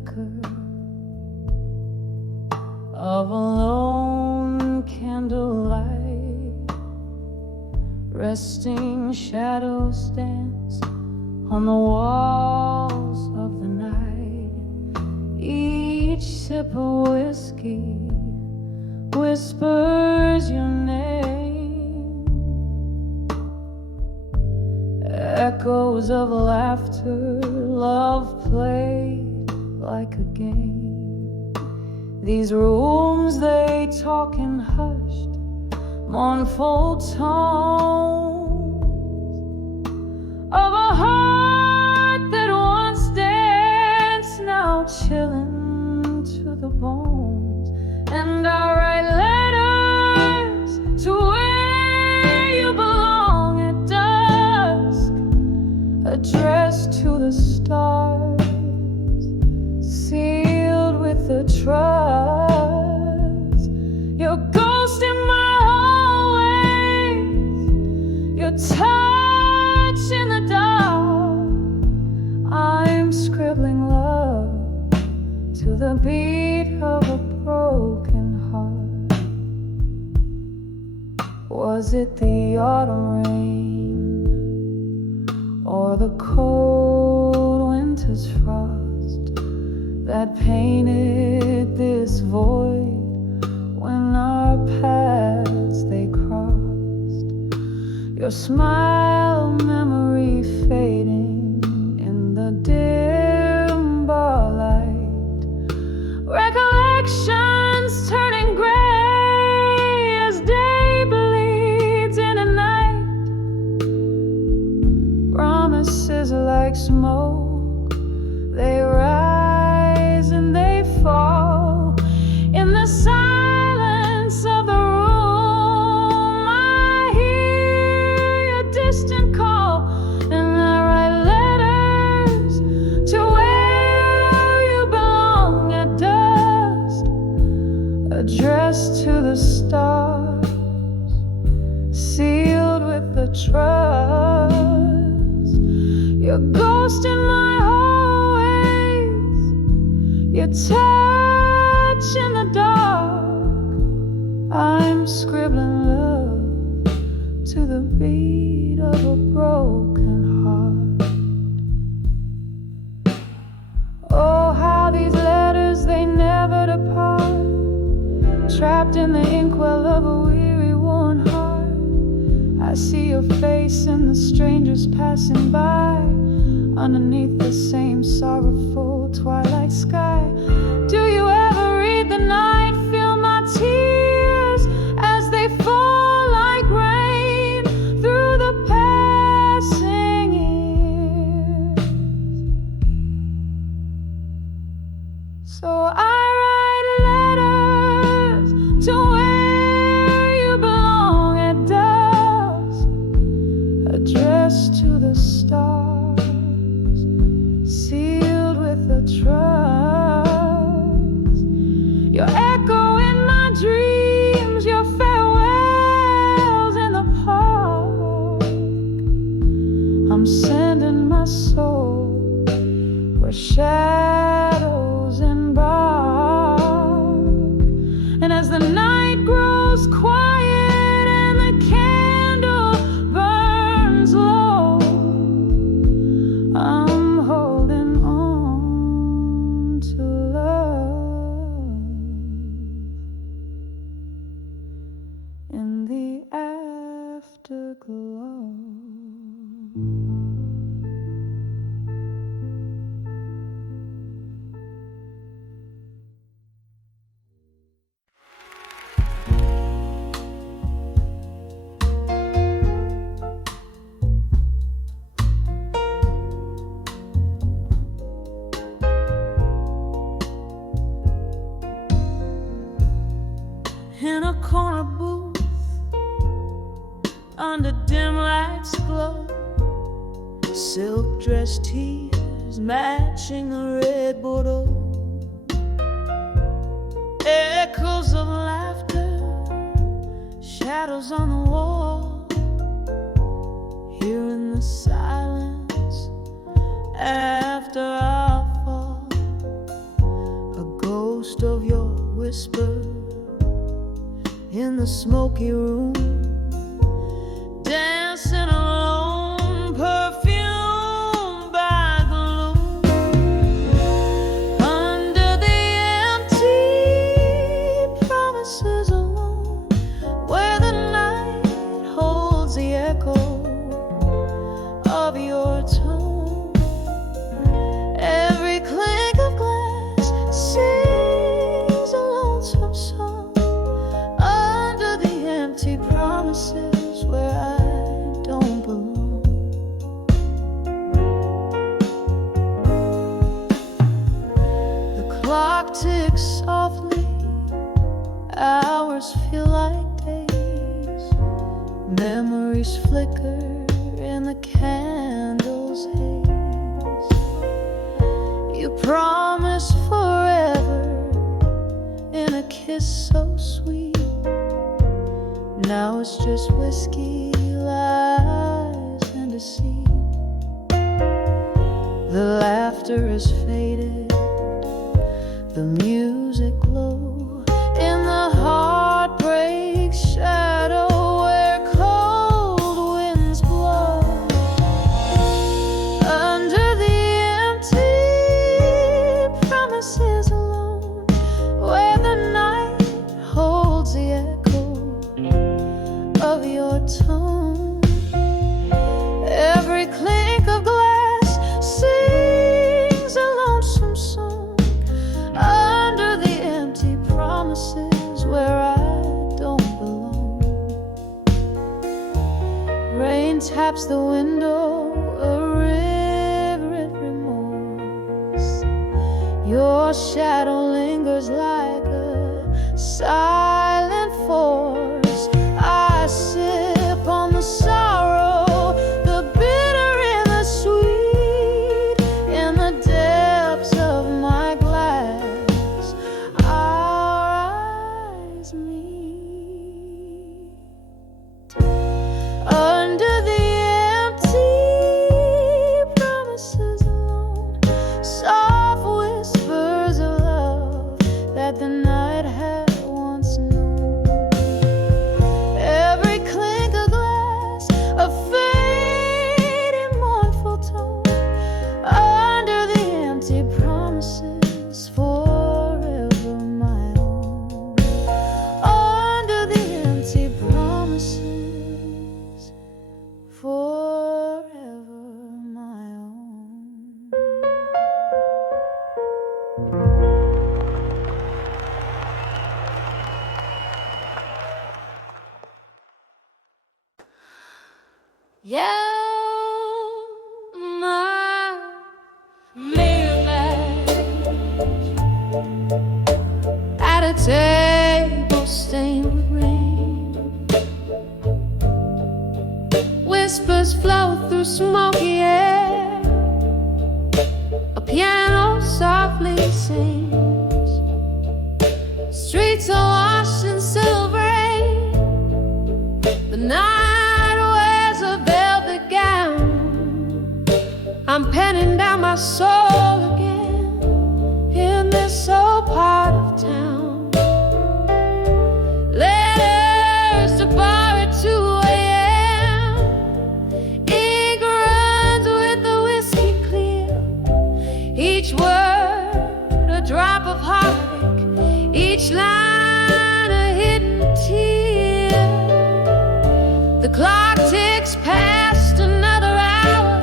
flicker of a lone candlelight. Resting shadows dance on the walls of the night. Each sip of whiskey whispers your name. Echoes of laughter, love played like a game. These rooms, they talk in hushed, mournful tones of a heart that once danced, now chilling to the bones. And I write letters to where you belong at dusk, addressed to the stars, sealed with the trust. Your ghost in my hallways, your touch in the dark. I'm scribbling love to the beat of a broken heart. Was it the autumn rain or the cold winter's frost that painted this void when our paths they crossed? Your smile, memory fading in the dim bar light, recollections turning gray as day bleeds into night. Promises like smoke, they rise and they fall in the silence of the room. I hear your distant call, and I write letters to where you belong at dusk, addressed to the stars, sealed with the trust. Your ghost in my hallways, your touch in the dark. I'm scribbling love to the beat of a broken heart. Oh, how these letters, they never depart, trapped in the inkwell of a weary, worn heart. I see your face and the strangers passing by, underneath the same sorrowful twilight sky. Do you ever read the night, feel my tears as they fall like rain through the passing years? So I write letters to where you belong at dusk, addressed to the stars, sealed with the trust. Your echo in my dreams, your farewells in the park. I'm sending my soul where shadows embark. And as the night grows quiet and the candle burns low, I'm holding on to love in the afterglow. In a corner booth, under dim lights glow, silk dress tears matching the red bordeaux. Echoes of laughter, shadows on the wall, here in the silence after our fall. smoky room, dancing alone, perfume by the loom, under the empty promises alone, where the night holds the echo of your tone. Every clink of glass sings a lonesome song under the empty promises where I don't belong. The clock ticks softly, hours feel like days, memories flicker in the candle's haze. You promised forever in a kiss so sweet. Now it's just whiskey, lies, and deceit. The laughter is faded, the music low, in the heartbreak shadow where cold winds blow. Under the empty promises alone, where the night holds the echo of your tone. Every clink of glass sings a lonesome song under the empty promises where I don't belong. Rain taps the window, a river of remorse. Your shadow lingers like a silent force. I sip on the sorrow, the bitter and the sweet, in the depths of my glass. Our eyes meet under the empty promises alone, soft whispers of love that the night had once known. Every clink of glass, a fading mournful tone under the empty promises, forever my own. Under the empty promises, forever my own. Yeah, my mirror at a table stained with rain. Whispers flow through smoky air. A piano softly sings. Streets are washed in silver rain. The night wears a velvet gown. I'm penning down my soul again in this old part of town. Letters to bar at 2 a.m. Ink runs with the whiskey clear. Each word a drop of heartache, each line a hidden tear. The clock ticks past another hour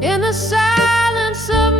in the silence of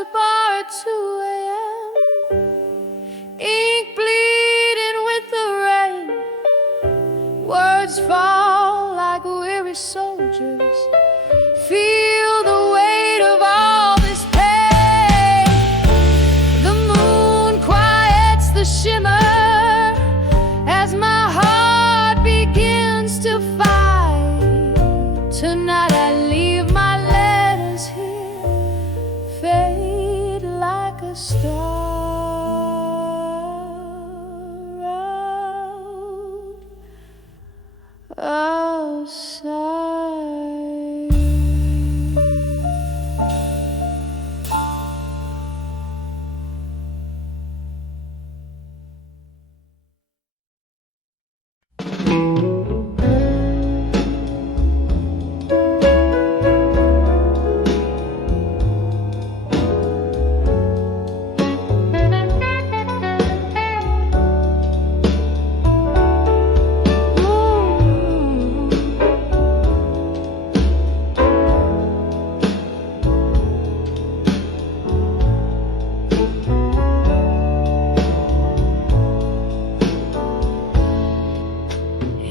a bar at 2 a.m. Ink bleeding with the rain. Words fall like weary soldiers. Feel the weight of all this pain. The moon quiets the shimmer as my heart begins to fight. Tonight I leave my letters here, fade like a star out outside.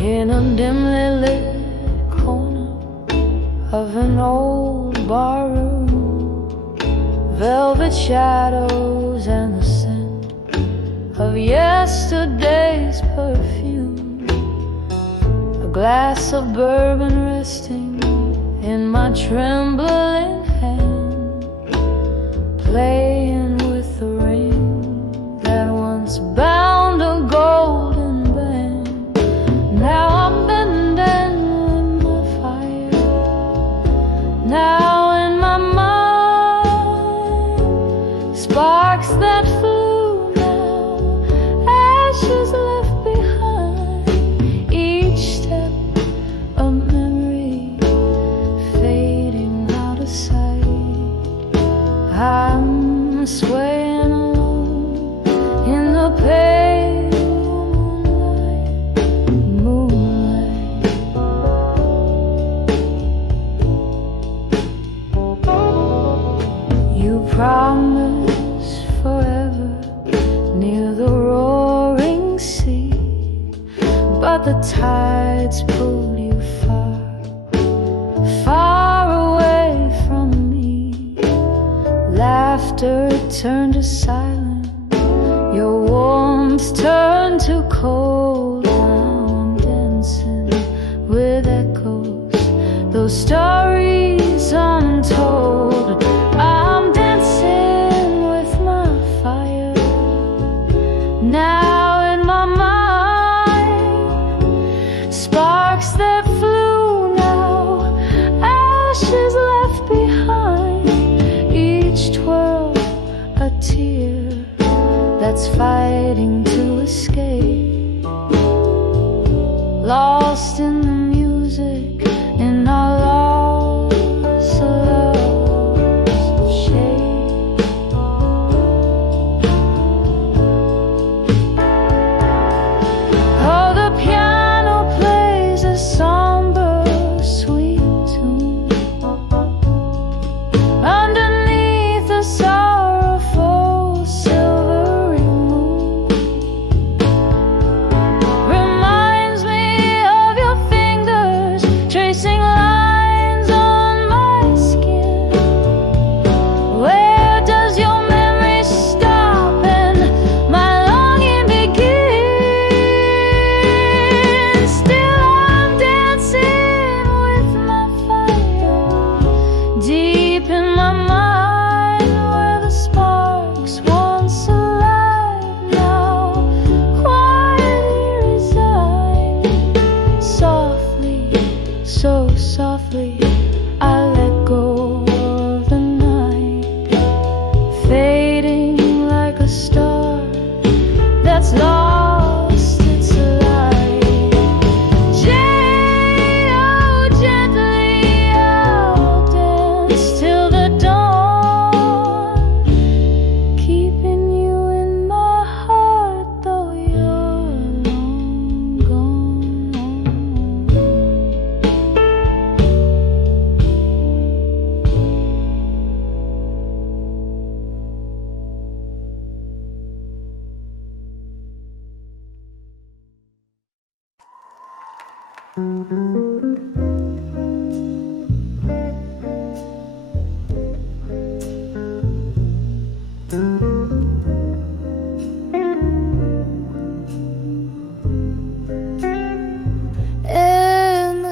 In a dimly lit corner of an old barroom, velvet shadows and the scent of yesterday's perfume. A glass of bourbon resting in my trembling hand, playing with the ring that once bound a golden band. Now I'm bending in the fire. Now in my mind, sparks that flew now, ashes left behind. Each step a memory fading out of sight. I'm swaying alone in the pale moonlight. You promised forever near the roaring sea, but the tides pulled you far, far away from me. Laughter turned to silence, your warmth turned to cold. Now I'm dancing with echoes, those stories untold. I'm dancing with my fire. Now in my mind, sparks that flew now, ashes left behind. Each twirl a tear that's fighting to escape. Lost in the music, in our lost shape. Oh, the piano plays a somber, sweet tune underneath the sorrowful silvery moon. Reminds me of your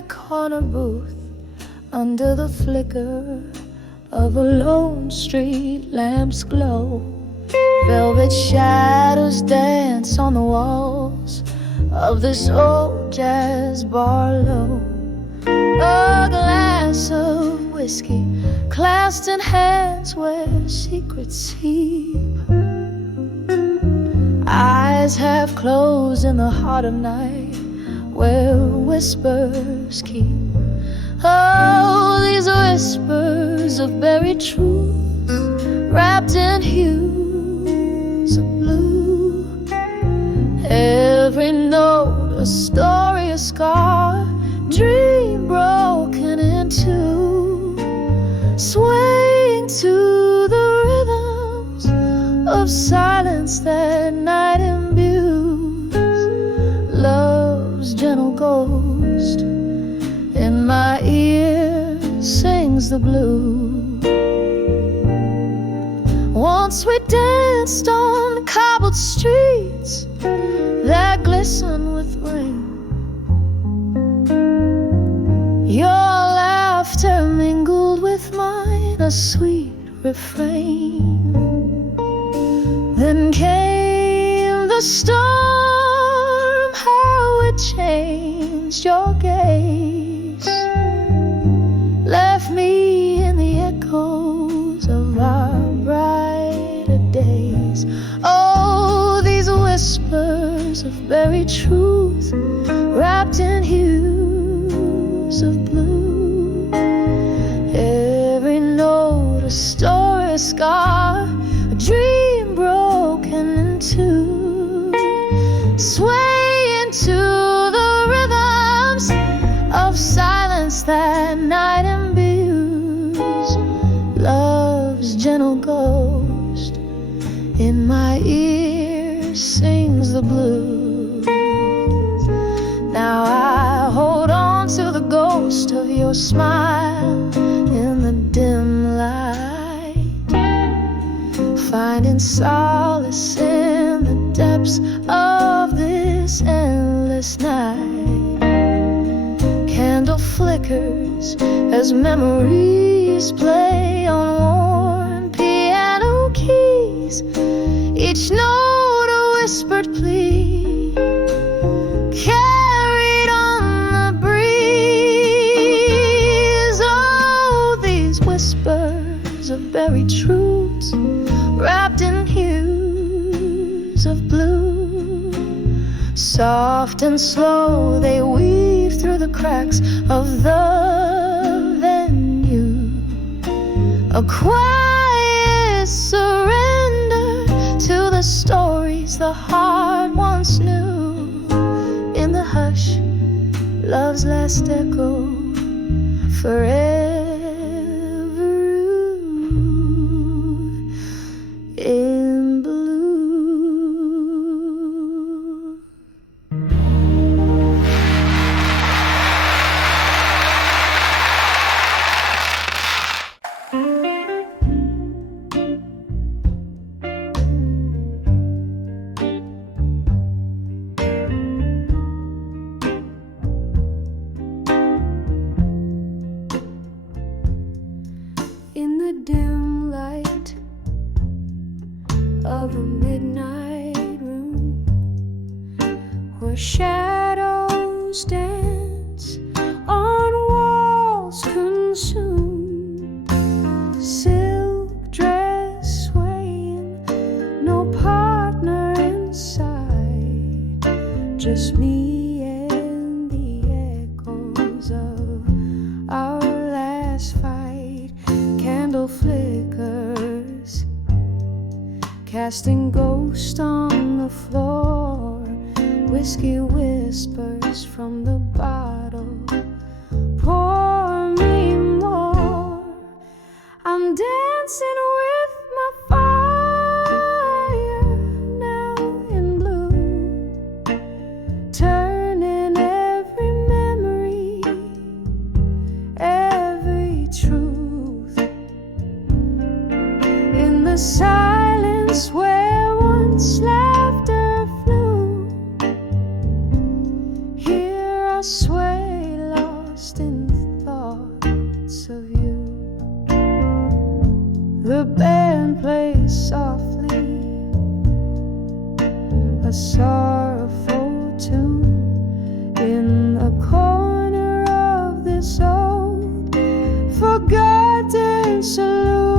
Corner booth under the flicker of a lone street lamp's glow. Velvet shadows dance on the walls of this old jazz bar low. A glass of whiskey clasped in hands where secrets sleep. Eyes half closed in the heart of night where whispers keep. Oh, these whispers of buried truth wrapped in hues of blue. Every note a story, a scar, dream broken in two, swaying to the rhythms of silence that night imbues. Love's gentle ghost in my ear sings the blues. Once we danced on cobbled streets that glisten with rain. Your laughter mingled with mine, a sweet refrain. Then came the storm, how it changed your gaze, left me in the echoes of our brighter days. Oh, these whispers of buried truth wrapped in hues of blue. Every note a story, a scar, a dream broken in two, sway into the rhythms of silence that night imbues. Love's gentle ghost in my ear sings the blues. Now I hold on to the ghost of your smile in the dim light, finding solace in the depths of this endless night. Candle flickers as memories play on worn piano keys, each note a whispered plea, carried on the breeze. Oh, these whispers of buried truths wrapped in hues of blue. Soft and slow they weave through the cracks of the venue, a quiet surrender to the stories the heart once knew. In the hush, love's last echo forever in blue. In the dim light of a midnight room where shadows dance on walls consumed, silk dress swaying, no partner inside, just me and the echoes of our last fight. Candle flickers casting ghosts on the floor, whiskey whispers from the bottle, pour me more. I'm dancing with my fire now in blue, turning every memory the silence where once laughter flew. Here I sway, lost in thoughts of you. The band plays softly, a sorrowful tune in the corner of this old forgotten saloon.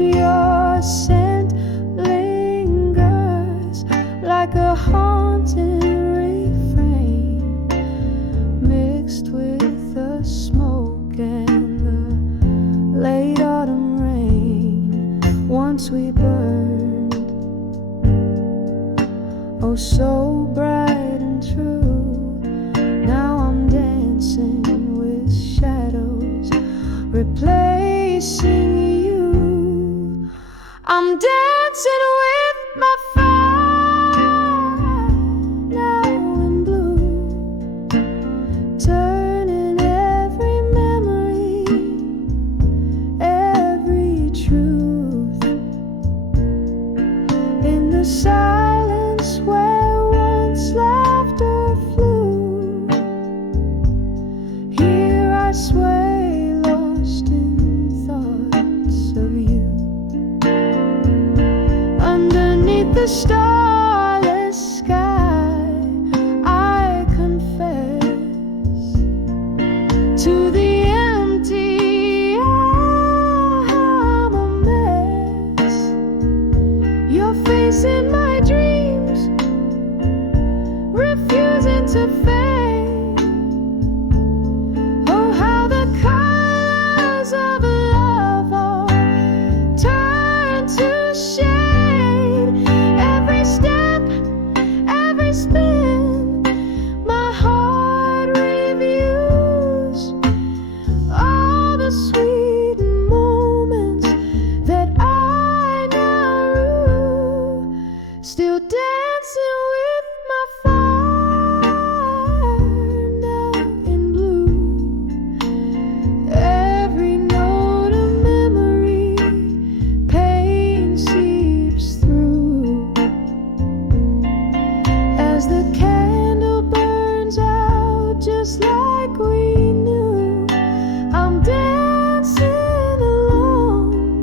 Your scent lingers like a haunting refrain, mixed with the smoke and the late autumn rain. Once we burned, oh so bright and true. Now I'm dancing with shadows, replacing you. I'm dancing with my fire, now in blue, turning every memory, every truth in the silence where once laughter flew. Here I sway, lost in thoughts of you. Underneath the starless sky, I confess to the empty, I'm a mess. Your face in my dreams, refusing to fade. Oh, how the colors of love all turn to shade. Every step, every spin, my heart reviews all the sweet moments that I now rue. Still dancing with my fire, now in blue. Every note of memory, pain seeps through. As the candle burns out, just like we knew. I'm dancing alone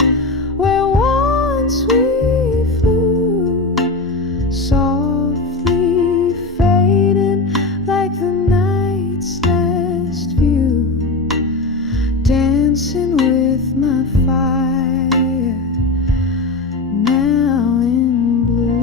where once we flew, softly fading like the night's last view. Dancing with my fire, now in blue.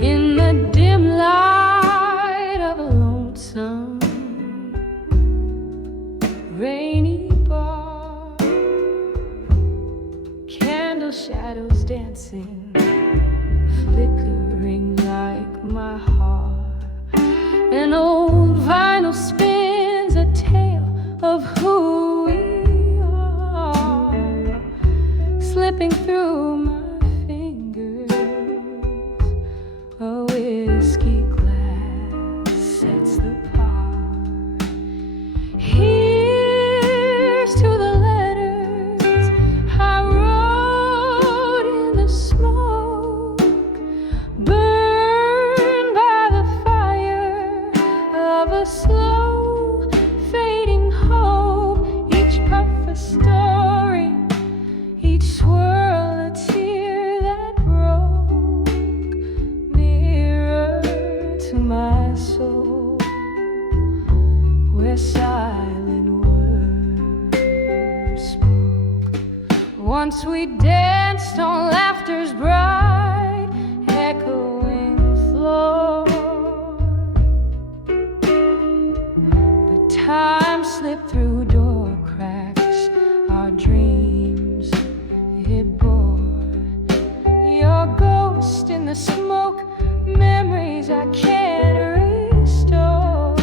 In the dim light of a lonesome rainy bar, candle shadows dancing, flickering like my heart. An old vinyl spins a tale of who we are, slipping through my fingers. A whiskey glass sets the par. Here's to the letters I wrote in the smoke, burned by the fire of a slow fading hope. Each puff a story, each swirl a tear that broke, nearer to my soul, where silent words spoke. Once we danced on laughter's bright echoing floor, but time slipped through door cracks, our dreams it bore. Your ghost in the smoke, memories I can't restore.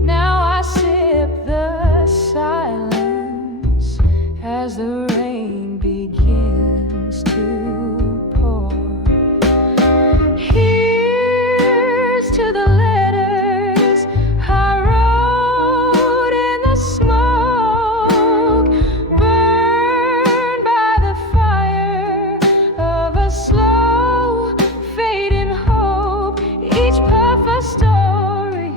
Now I sip the silence as the rain begins tears to pour. Here's to the letters I wrote in the smoke, burned by the fire of a slow fading hope. Each puff a story,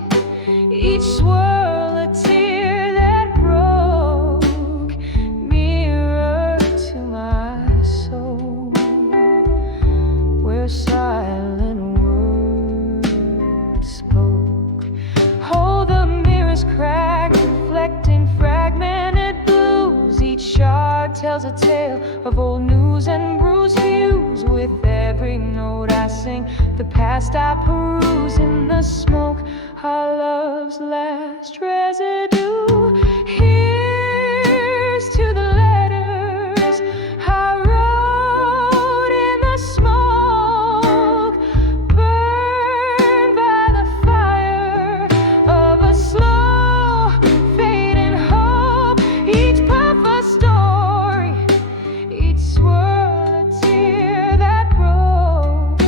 each swirl a tear that broke, mirror to my soul, where silent words spoke. Hold the mirror's cracked, reflecting fragmented blues. Each shard tells a tale of old news and bruised views. With every note I sing, the past I peruse. In the smoke, our love's last residue. Here's to the letters I wrote in the smoke, burned by the fire of a slow fading hope. Each puff a story, each swirl a tear that broke,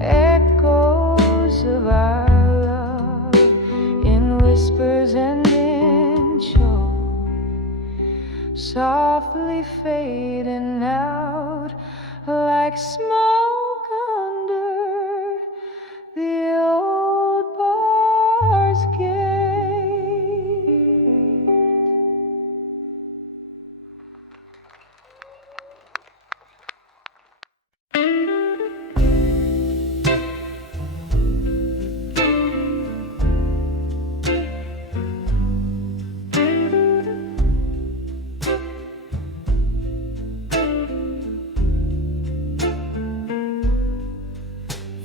echoes of our love in whispers and in choke, softly fading out like smoke under the old bar's gate.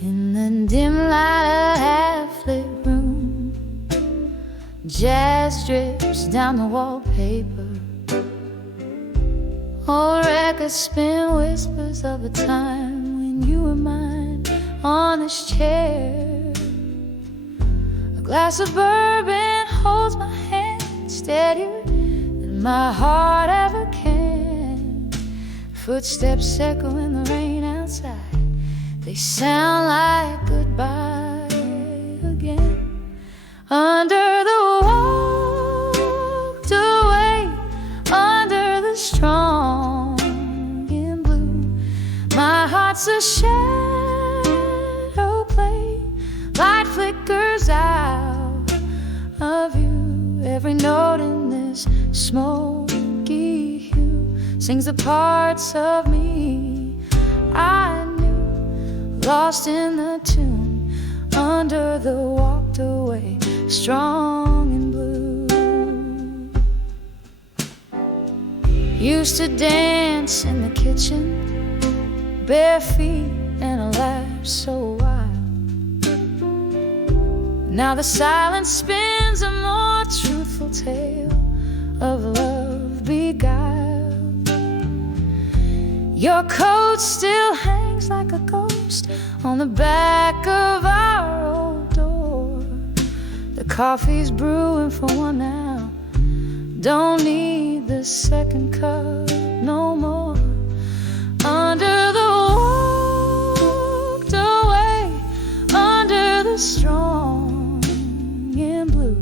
In the dim light of a half-lit room, jazz drips down the wallpaper. Old records spin whispers of a time when you were mine on this chair. A glass of bourbon holds my hand steadier than my heart ever can. Footsteps echo in the rain outside, they sound like goodbye again. Under the walked away, under the strong in blue, my heart's a shadow play. Light flickers out of you. Every note in this smoky hue sings the parts of me I knew, lost in the tune, under the walked away, strong and blue. Used to dance in the kitchen, bare feet and a laugh so wild. Now the silence spins a more truthful tale of love beguiled. Your coat still hangs like a ghost on the back of our old door. The coffee's brewing for one now, don't need the second cup no more. Under the walked away, under the strong in blue,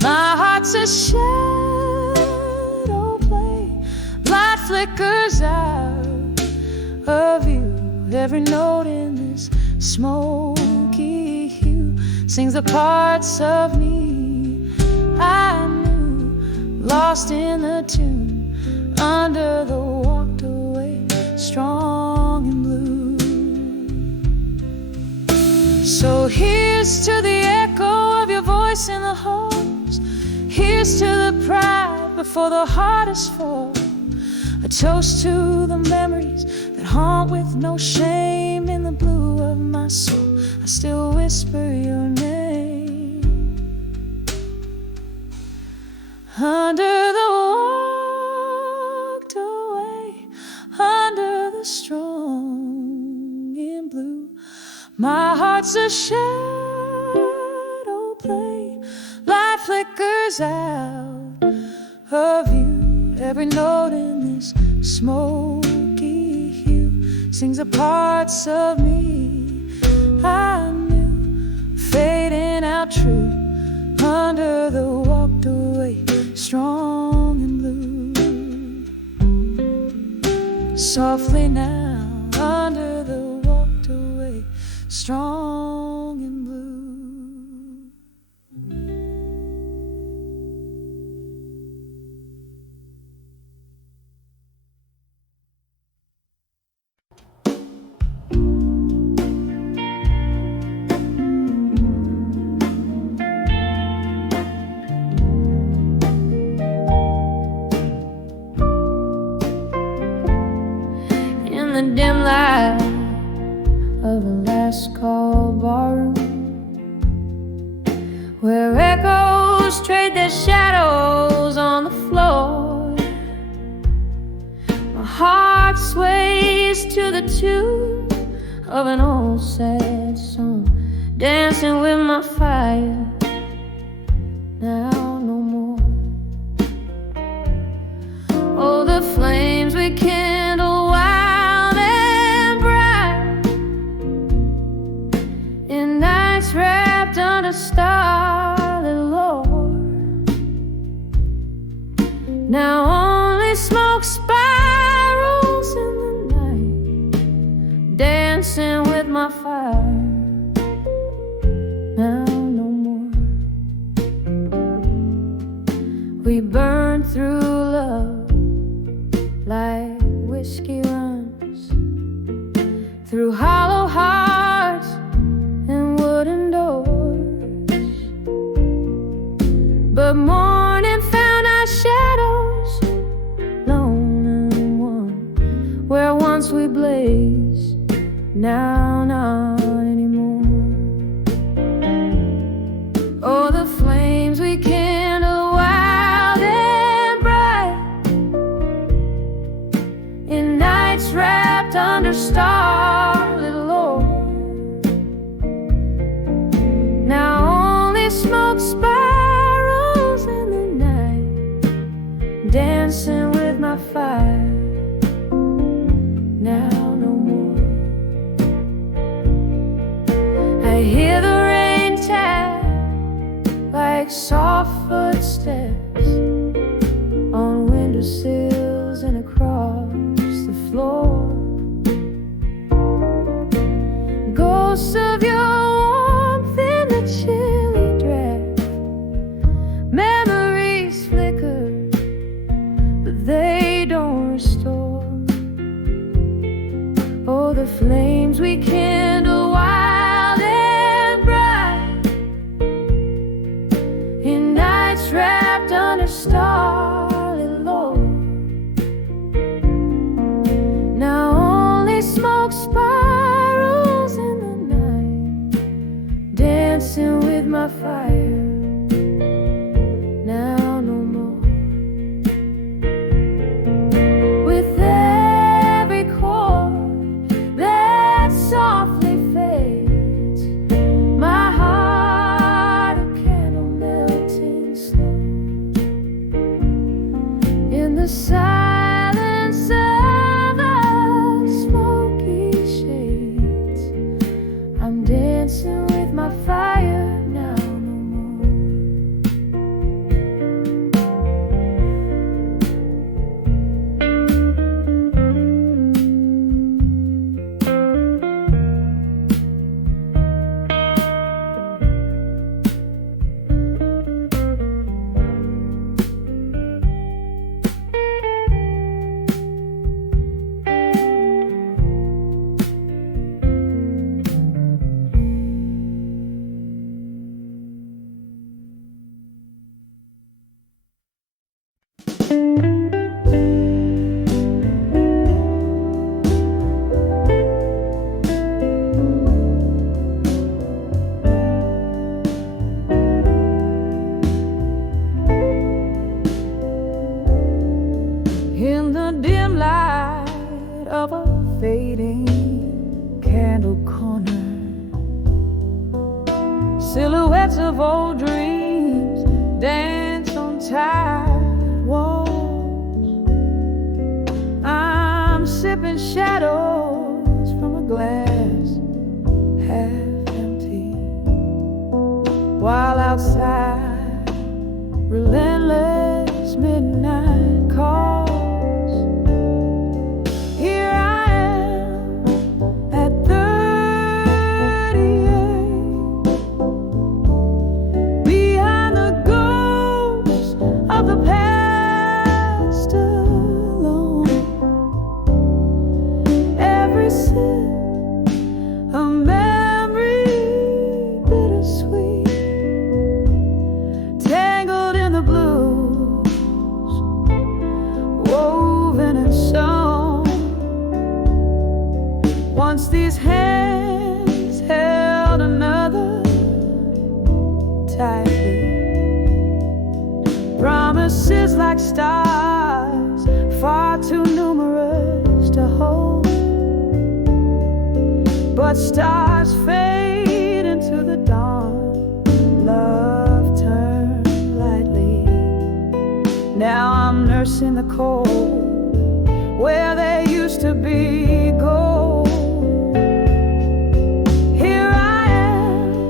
my heart's a shadow play. Light flickers out of you. Every note in this smoky hue sings the parts of me I knew, lost in the tune, under the walked away, strong and blue. So here's to the echo of your voice in the halls. Here's to the pride before the hardest fall. A toast to the memories that haunt with no shame. In the blue of my soul, I still whisper your name. Under the walked away, under the strong in blue, my heart's a shadow play. Light flickers out of you. Every note in this smoky hue sings the parts of me I knew, fading out true under the walked away, strong and blue. Softly now, under the walked away, strong and blue. The dim light of a last call barroom, where echoes trade their shadows on the floor. My heart sways to the tune of an old sad song, dancing with my fire. Now no more. Oh, the flames we kindle wild and bright, in nights wrapped under starlit lore. Now only smoke spirals in the night, dancing with my fire. Now no more. We burn through love like whiskey runs through hollow hearts and wooden doors. But morning found our shadows, lone and one, where once we blazed, now not anymore. Oh, the flames we kindle wild and bright, in nights wrapped under starlit lore. Now only smoke spirals in the night, dancing with my fire. Now no more. I hear the rain tap like soft footsteps on windowsills and across the floor. Ghosts of your warmth in the chilly draft, memories flicker, but they don't restore. Oh, the flames we kindle wild and bright, in nights wrapped under starlit lore. Now only smoke spirals in the night, dancing with my fire. Now no more. With every chord that softly fades, my heart a candle melting slow. In the silence of the smoky shades, I'm dancing with my fire. Now no more. In the dim light of a fading candle corner, silhouettes of old dreams dance on tired walls. I'm sipping shadows glass half empty, while outside relentless midnight calls. Here I am at 38, behind the ghosts of the past alone. Every sip a memory bittersweet, tangled in the blues, woven in song. Once these hands held another tightly, promises like stars, far too numerous to hold. But stars fade into the dawn, love turned lightly. Now I'm nursing the cold where there used to be gold. Here I am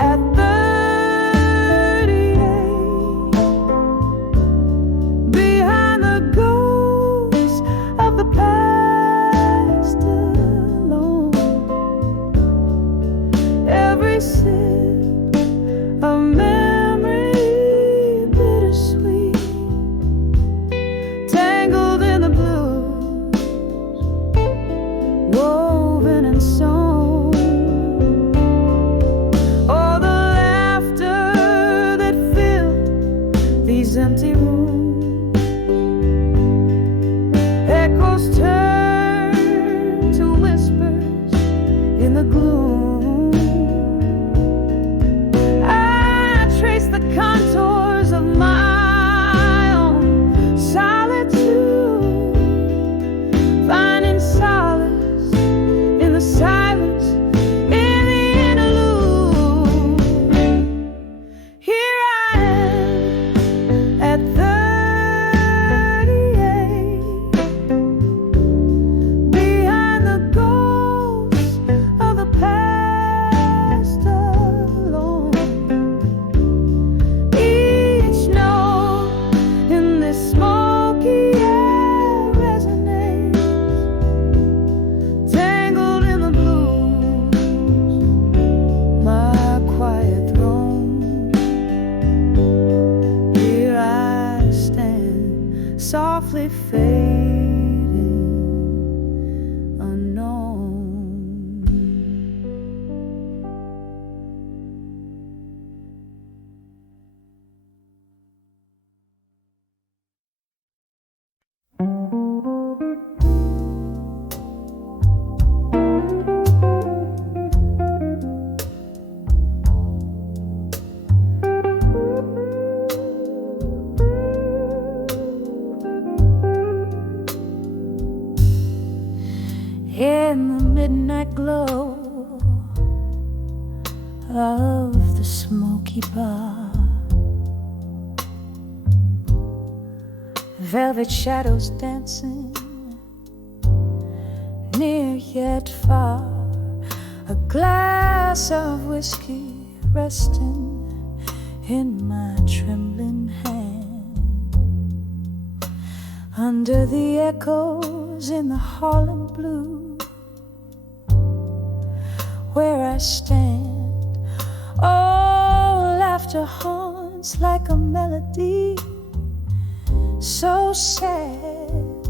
at 38, behind the ghosts of the past alone. Every sip a memory bittersweet, tangled in the blues, woven in song. Oh, the laughter that filled these empty rooms, echoes turn to whispers in the gloom. I trace the contours of my own solitude, finding solace in the silence, in the interlude. Here I am at 38, behind the ghosts of the past alone. Each note in this smoky air resonates, tangled in the blues, my quiet throne. Here I stand, softly fading, unknown. In the midnight glow of the smoky bar, velvet shadows dancing near yet far, a glass of whiskey resting in my trembling hand. Under the echoes in the hall and blue, where I stand, oh, laughter haunts like a melody so sad,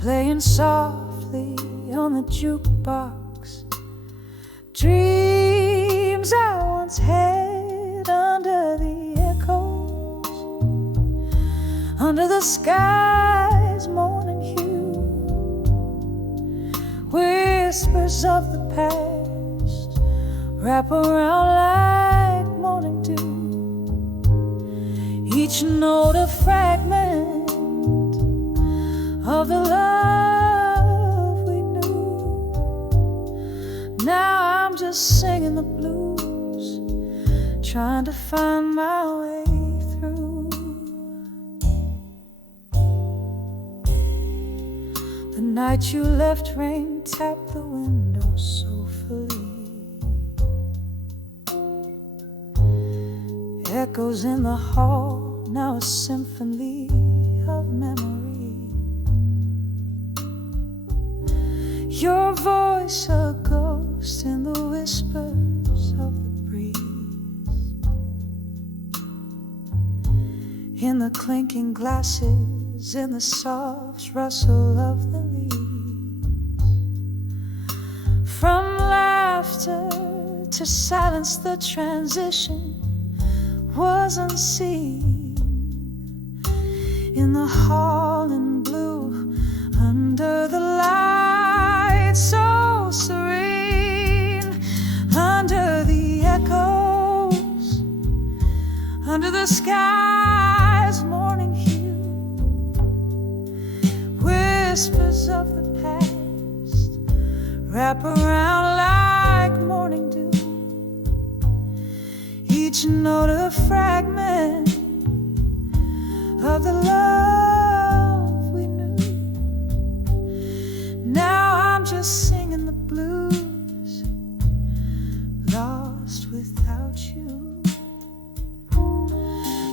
playing softly on the jukebox. Dreams I once had under the echoes, under the sky's morning hue, whispers of the past wrap around like morning dew, each note a fragment of the love we knew. Now I'm just singing the blues, trying to find my way through. The night you left, rain tapped the window soulfully. Echoes in the hall, now a symphony of memory. Your voice a ghost in the whispers of the breeze, in the clinking glasses, in the soft rustle of the leaves. From laughter to silence, the transition was unseen. In the hall in blue, under the light so serene, under the echoes, under the sky's morning hue, whispers of the past wrap around like morning dew. Each note a fragment of the love we knew. Now I'm just singing the blues, lost without you.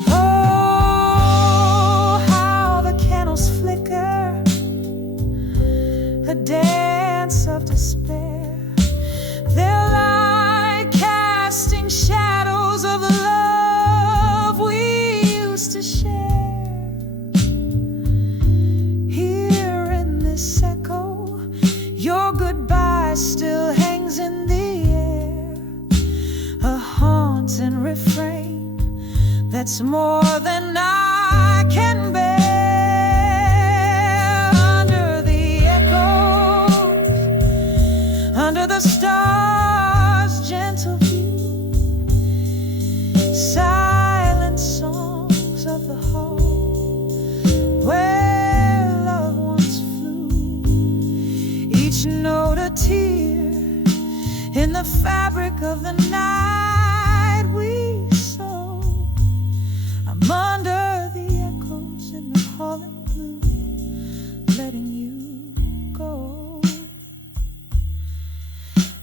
Oh, how the candles flicker, a dance of despair. They're like casting shadows of the love we used to share. Here in this echo, your goodbye still hangs in the air, a haunting refrain that's more than I can bear. Under the echoes, under the stars' gentle view, silent songs of the hall where love once flew. Each note a tear in the fabric of the night we saw. I'm under the echoes in the hall in blue, letting you go.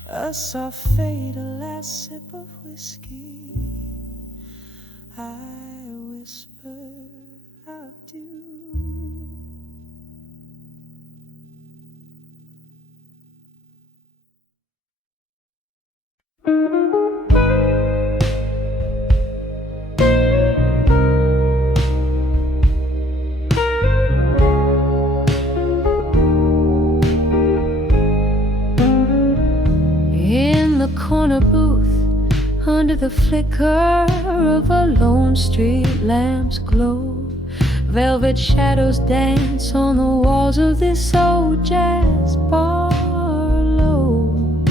A soft fade, a last sip of whiskey, I whisper adieu. In the corner booth, under the flicker of a lone street lamp's glow, velvet shadows dance on the walls of this old jazz bar low.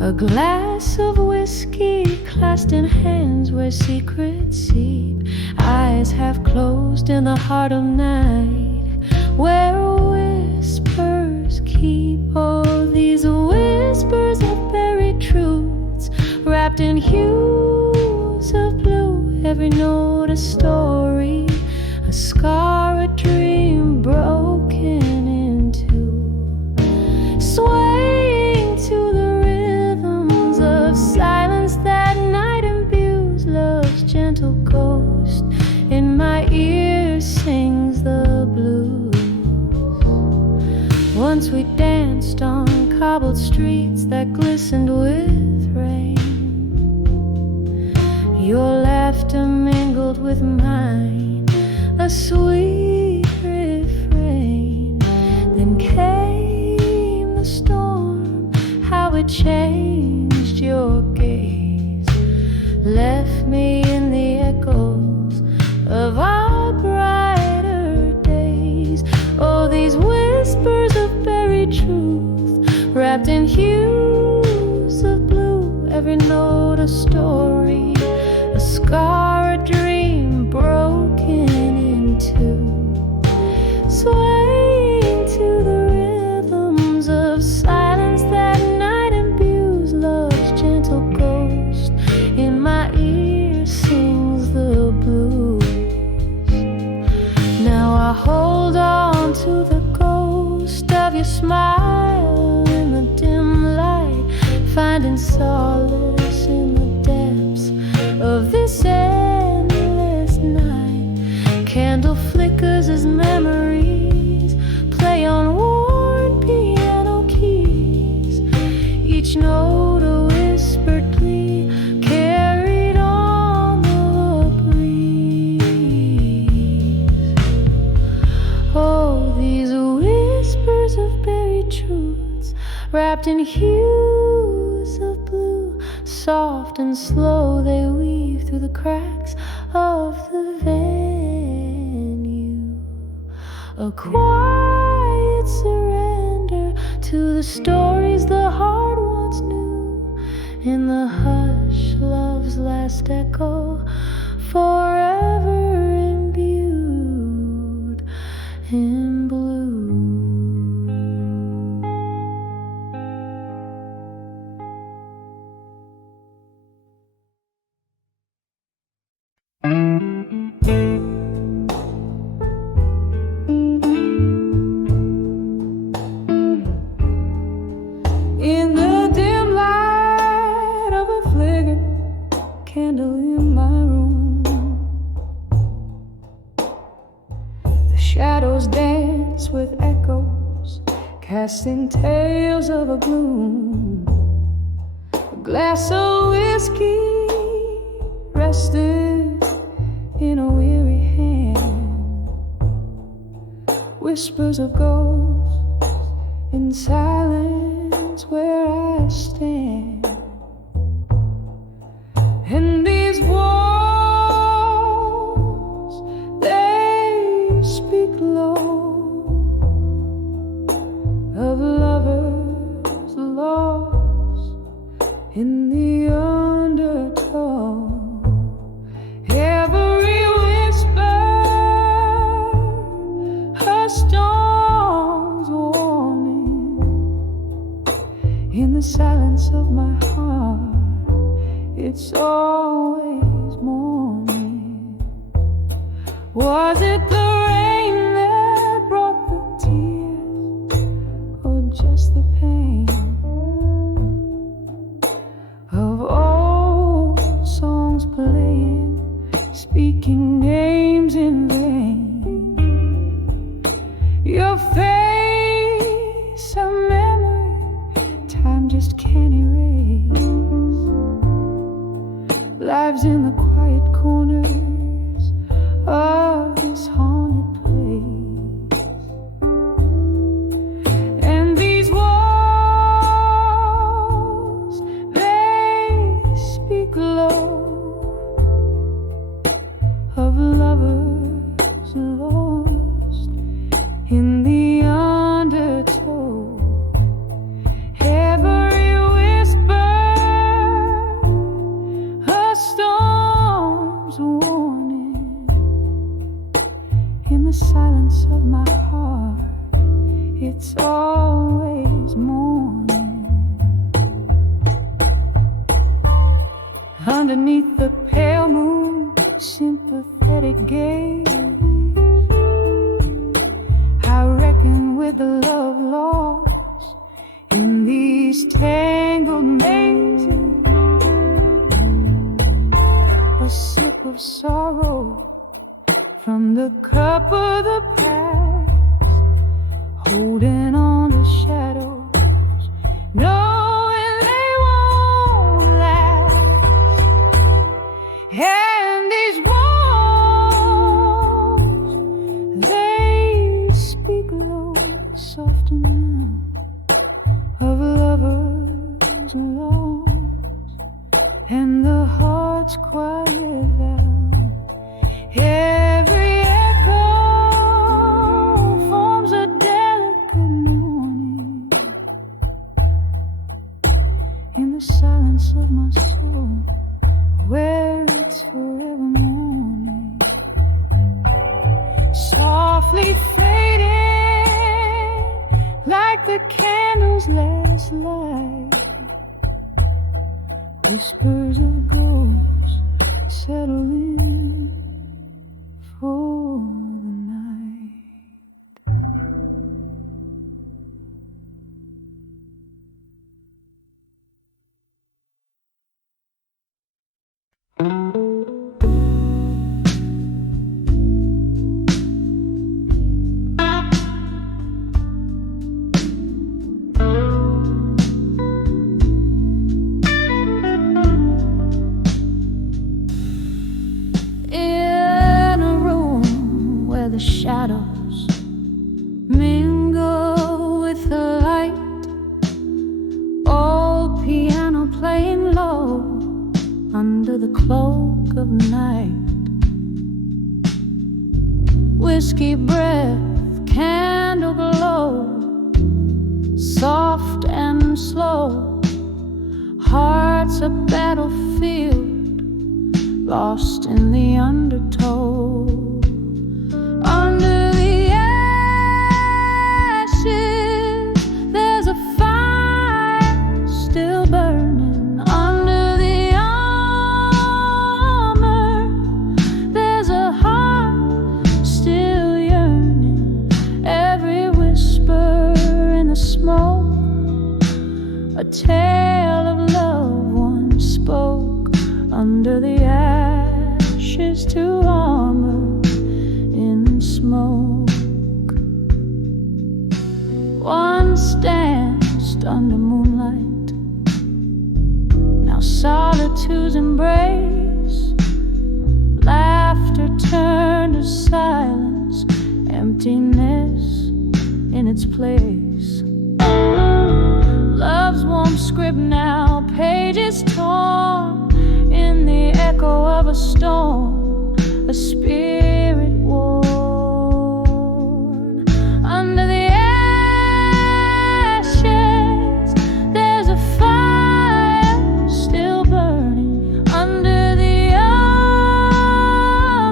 A glass of whiskey clasped in hands where secrets seep, eyes half closed in the heart of night where whispers keep. Oh, these whispers of buried truths wrapped in hues of blue, every note a story, a scar, a dream broken in two, swaying to the rhythms of silence that night imbues. Love's gentle ghost in my ear sings the blues. Once we danced on cobbled streets that glistened with rain. Your laughter mingled with mine, a sweet refrain. Then came the storm, how it changed your gaze, left me in the echoes of our brighter days. Oh, these whispers of buried truth wrapped in hues of blue, every note a story, a scar, a dream broken in two, swaying to the rhythms of silence that night imbues. Love's gentle ghost in my ear sings the blues. Now I hold on to the ghost smile in the dim light, finding solace in the depths of this endless night. Candle flickers as memories play on worn piano keys, each note a whispered plea carried on the breeze. Oh, these whispers of buried truths, wrapped in hues of blue, soft and slow they weave through the cracks of the venue. A quiet surrender to the stories the heart once knew, in the hush love's last echo, forever imbued in blue. In the dim light of a flickering candle in my room, the shadows dance with echoes, casting tales of a gloom. A glass of whiskey rested in a weary hand, whispers of ghosts in silence where I stand. And these walls, they speak low of lovers lost in the undertow. Every whisper, a storm's warning. In the silence of my heart, it's always morning. Was it the rain that brought the tears, or just the pain of old songs playing, speaking names in vain? Your face, a memory time just can't erase. Lives in the quiet corners of this haunted place. And these walls, they speak low of lovers lost in the undertow. Every whisper, a storm's warning. In the silence of my heart, it's always morning. Underneath the pale moon, sympathetic gaze, I reckon with the love lost in these tangled mazes. A sip of sorrow from the cup of the past, holding on to shadows, knowing they won't last. And these walls, they speak low, soft and numb, of lovers lost, and the heart's quiet vow. Every echo forms a delicate mourning in the silence of my soul, where it's forever morning, softly fading like the candle's last light. Whispers of ghosts settle in for the night. shadows mingle with the light. Old piano playing low under the cloak of night. Whiskey breath, candle glow, soft and slow. Heart's a battlefield, lost in the undertow. Under the ashes, there's a fire still burning. Under the armor, there's a heart still yearning. Every whisper in the smoke, a tale of love once spoke. Under the ashes to armor in smoke. Once danced under moonlight, now solitude's embrace. Laughter turned to silence, emptiness in its place. Love's warm script now, pages torn in the echo of a storm, a spirit worn. Under the ashes, there's a fire still burning. Under the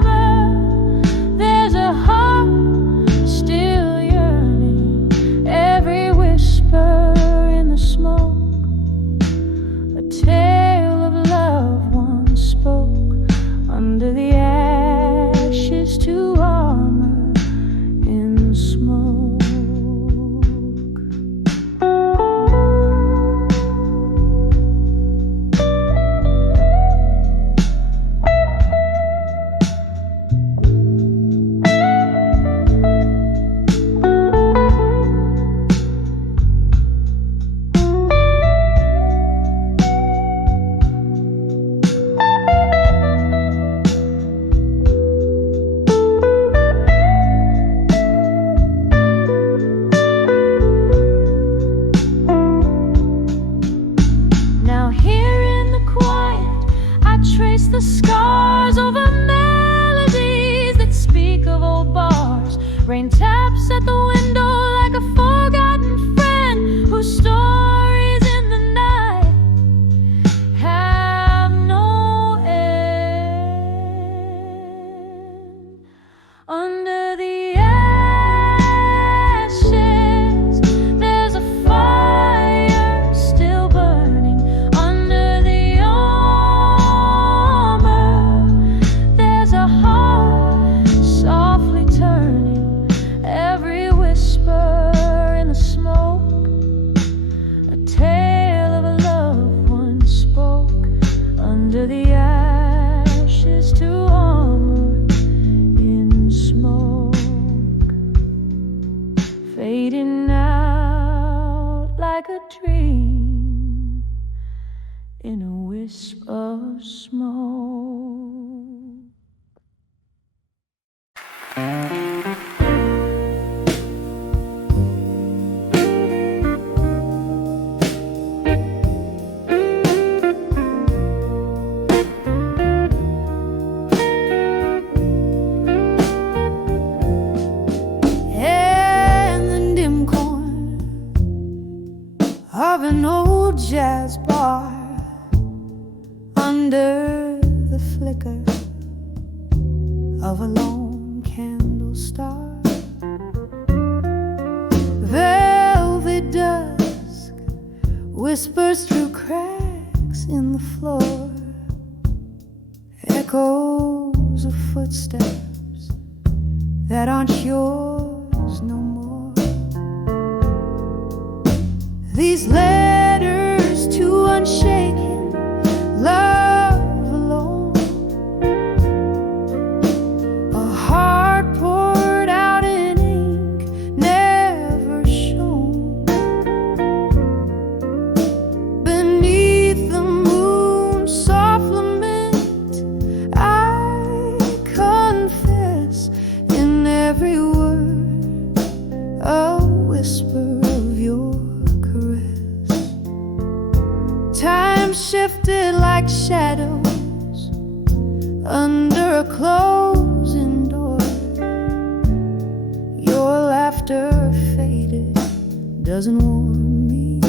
armor, there's a heart still yearning. Every whisper in the smoke, a tale of love once spoke. Under the ashes to armor in smoke. Now here in the quiet, I trace the scars over melodies that speak of old bars. Rain taps at the window like a forgotten friend whose stories in the night have no end. Under the ashes, there's a fire still burning. Under the armor, there's a heart softly turning. Every whisper in the smoke, a tale of a love once spoke. Under the ashes to armor in smoke, fading out like a dream in a wisp of smoke. In the dim corner of an old jazz bar, under the flicker of a lone candle star, velvet dusk whispers through cracks in the floor, echoes of footsteps that aren't yours no more. These letters to unshaken love alone, a heart poured out in ink never shown. Beneath the moon's soft lament, I confess in every closing door. Your laughter faded, doesn't warm me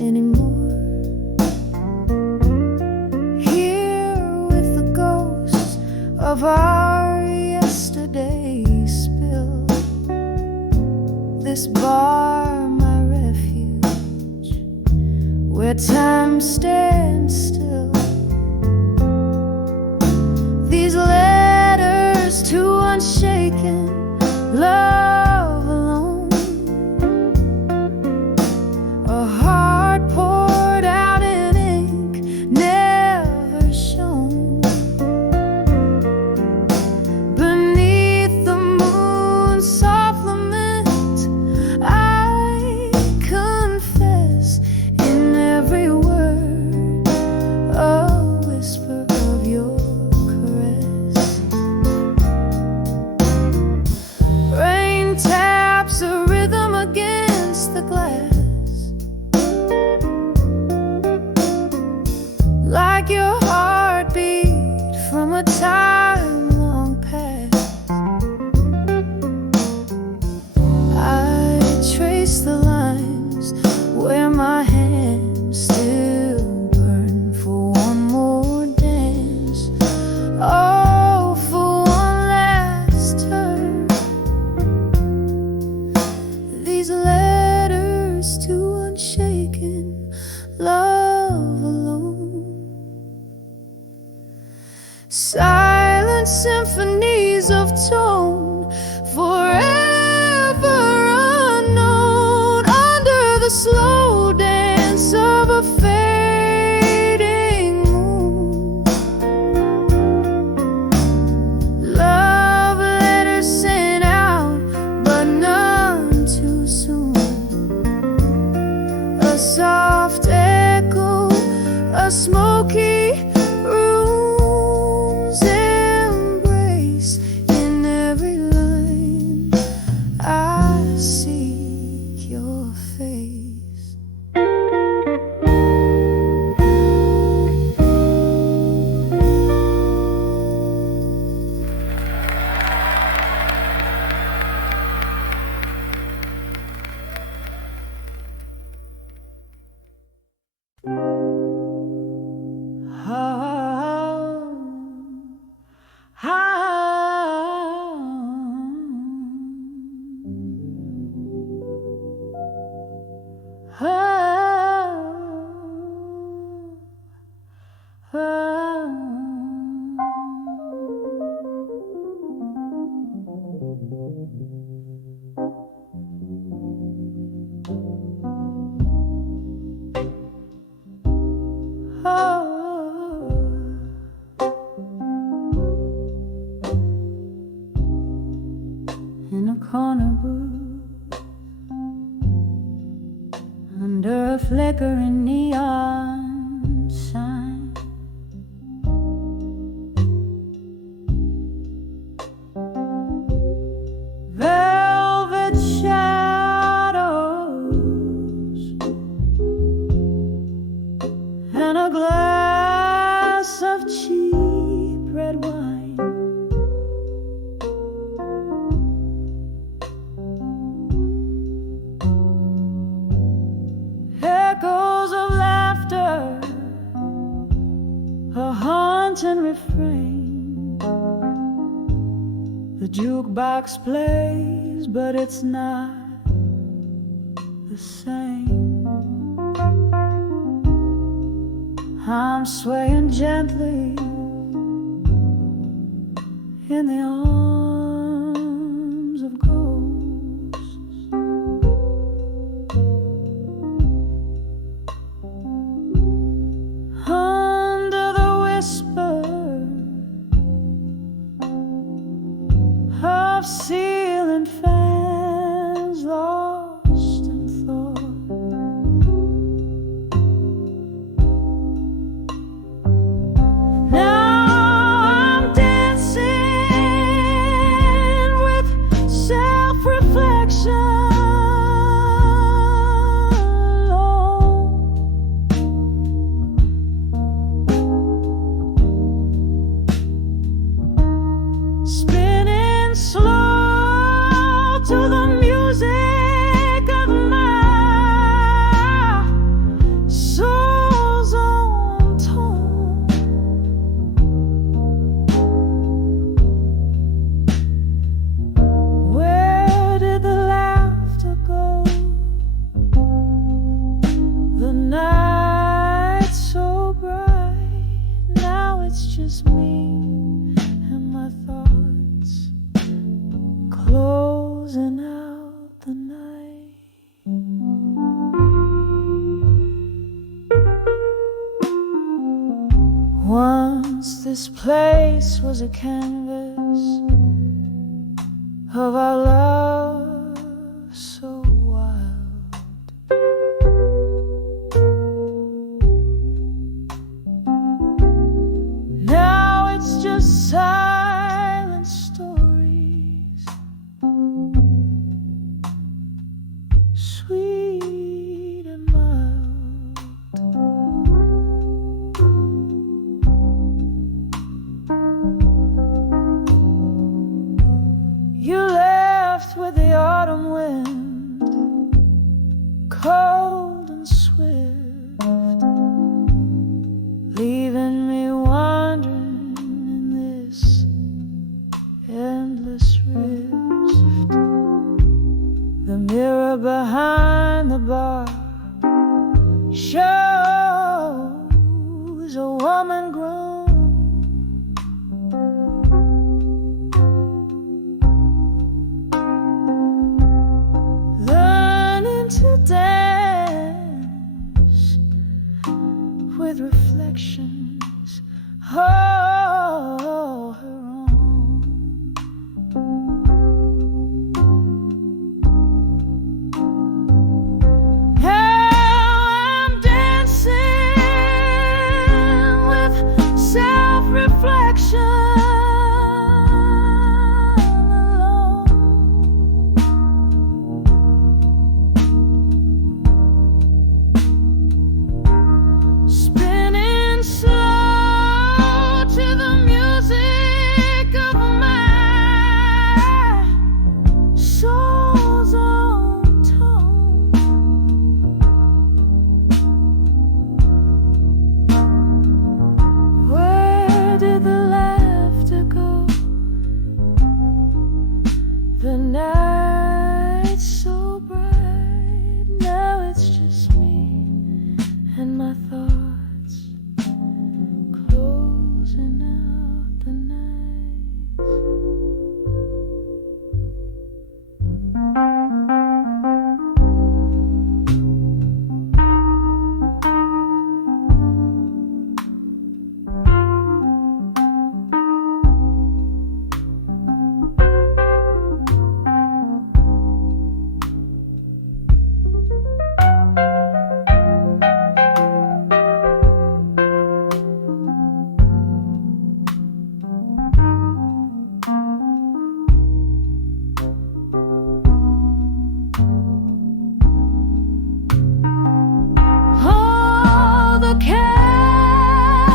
anymore. Here with the ghosts of our yesterday spill, this bar my refuge, where time stands still. These letters to unshaken love alone, a heart poured out in ink never shown. Beneath the moon's soft lament, I confess in every word a whisper of your caress. Rain taps a rhythm against the glass, like your heartbeat from a time long past. I trace the lines where my hands still burn for one more dance. Oh, for one last turn. These letters to unshaken love alone, silent symphonies of tone, forever unknown, under the slow dance of a fading moon. Love letters sent out, but none too soon. A soft echo, a smoky room's embrace. In every line I seek your face. In a corner booth, under a flickering neon sign, velvet shadows, and a glass of cheap red wine. Echoes of laughter, a haunting refrain. The jukebox plays, but it's not the same. I'm swaying gently in the arms of ghosts. Under the whisper of ceiling fans, lost in thought. Now I'm dancing This place was a canvas of our love so wild. Now it's just silent stories, sweet and mild. You left with the autumn wind, cold and swift, leaving me wandering in this endless rift. The mirror behind the bar shows a woman grown, to dance with reflections all her own. Now I'm dancing with self-reflection. The night's so bright, now it's just me and my thoughts closing out the night.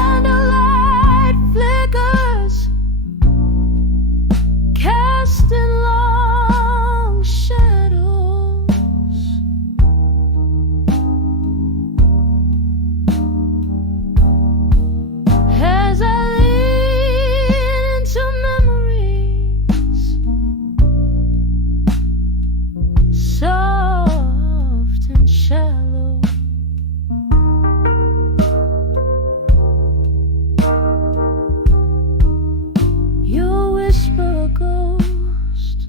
Candlelight flickers, casting long shadows. As I lean into memories, soft and shallow. Whisper a ghost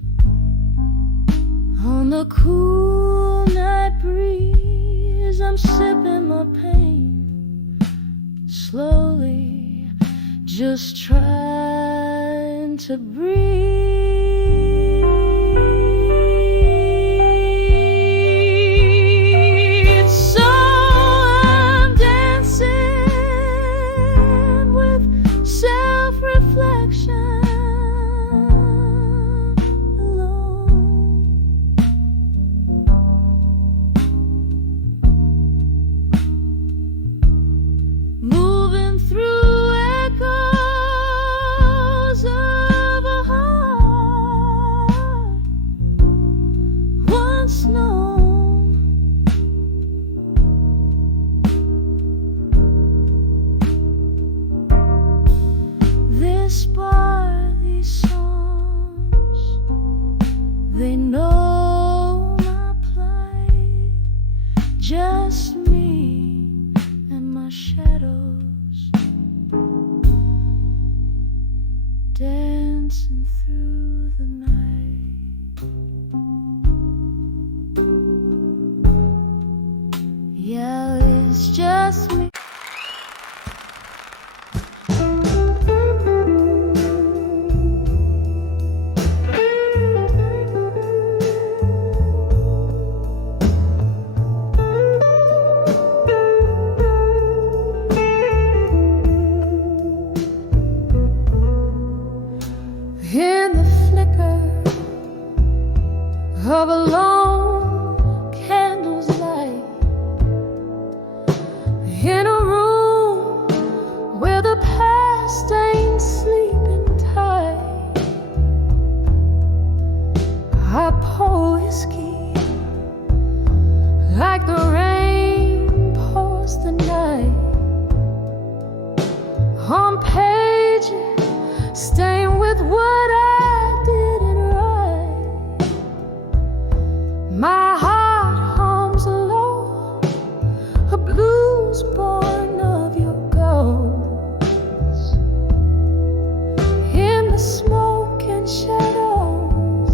on the cool night breeze. I'm sipping my pain slowly, just trying to breathe. So I'm dancing with self-reflection. Moving through echoes of a heart once known. This bar, these songs, they know my plight. Just me and my shadows dancing through the night. Yeah, it's just me. of a lone candle's light in a room where the past ain't sleeping tight. I pour whiskey like the rain pours the night on pages stained with what I didn't write. My heart hums low, a blues born of your ghost. In the smoke and shadows,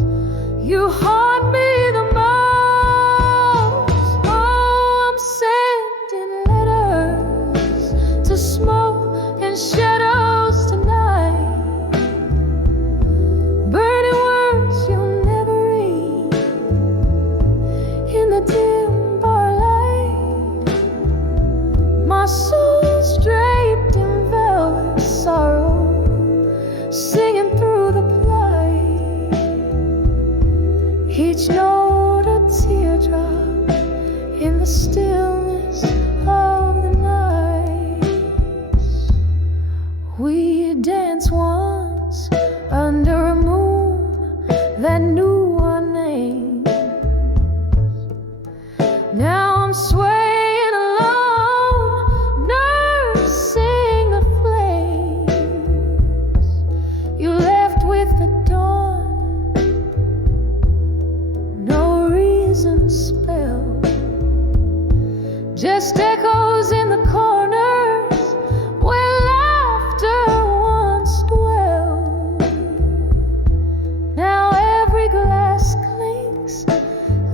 you haunt me the most. Oh, I'm sending letters to smoke and shadows tonight, burning words you'll never read in the dim bar light. My soul's draped in velvet sorrow, singing through the blight. Each note a teardrop in the stillness of the night. We danced once under a moon that knew our names. Now I'm swaying alone, nursing the flames you left with the dawn. No reason spelled, just echoes in the corners where laughter once dwelled. Now every glass clinks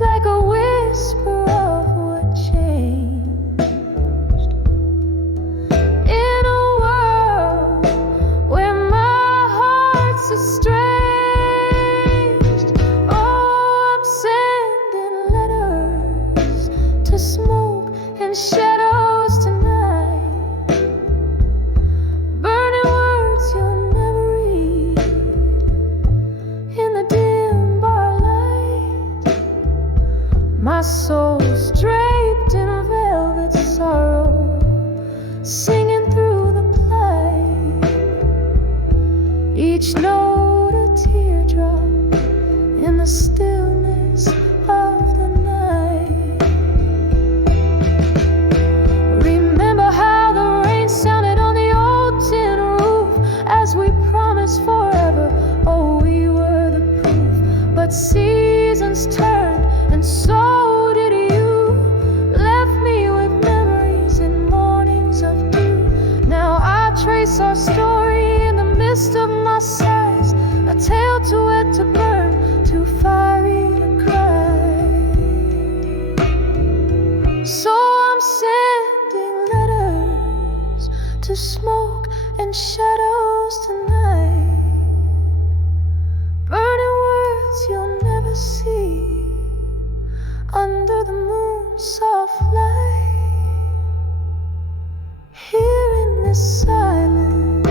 like a whisper of what changed. In a world where my heart's estranged, oh, I'm sending letters to smoke and shadows tonight, burning words you'll never read in the dim bar light. My soul's draped in velvet sorrow, singing through the plight. Each note a teardrop in the stillness of the night. Remember how the rain sounded on the old tin roof as we promised forever. Oh, we were the proof. But seasons turned and so did you. Left me with memories and mornings of dew. Now I trace our story in the midst of my sighs, a tale too wet to burn, too fiery to cry. So I'm sending letters to smoke and shadows tonight, burning words you'll never see under the moon's soft light. Here in this silence,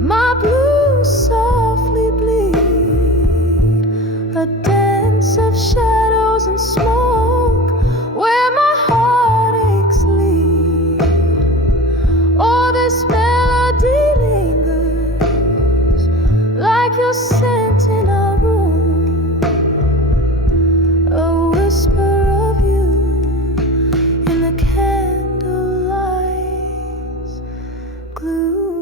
my blues softly bleed, a dance of shadows and smoke where my heartaches lead. Oh, this melody lingers like your scent in a room, a whisper of you in the candlelight's gloom.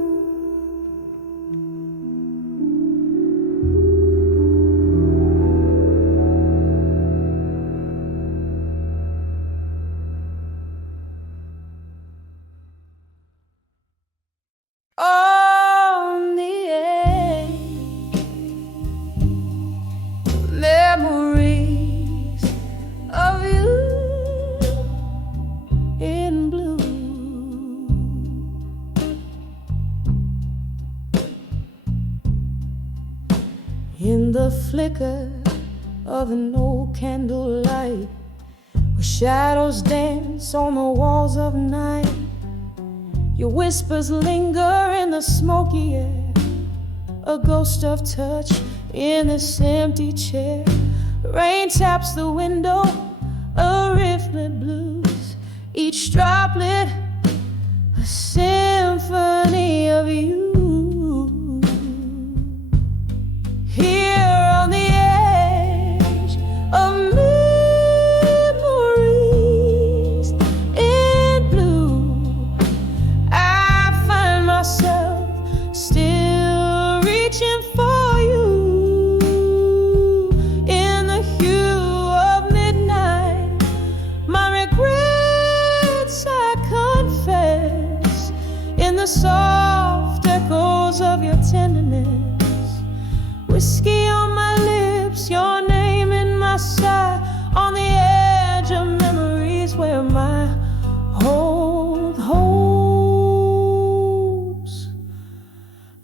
On the edge, memories of you in blue. In the flicker of an old candlelight, where shadows dance on the walls of night, your whispers linger in the smoky air, a ghost of touch in this empty chair. Rain taps the window, a rifflet blues. Each droplet, a symphony of you. Here on the edge of memories in blue, I find myself still reaching for you. In the hue of midnight, my regrets I confess. In the soft echoes of your tenderness, whiskey on my lips, your name in my sight, on the edge of memories where my old hopes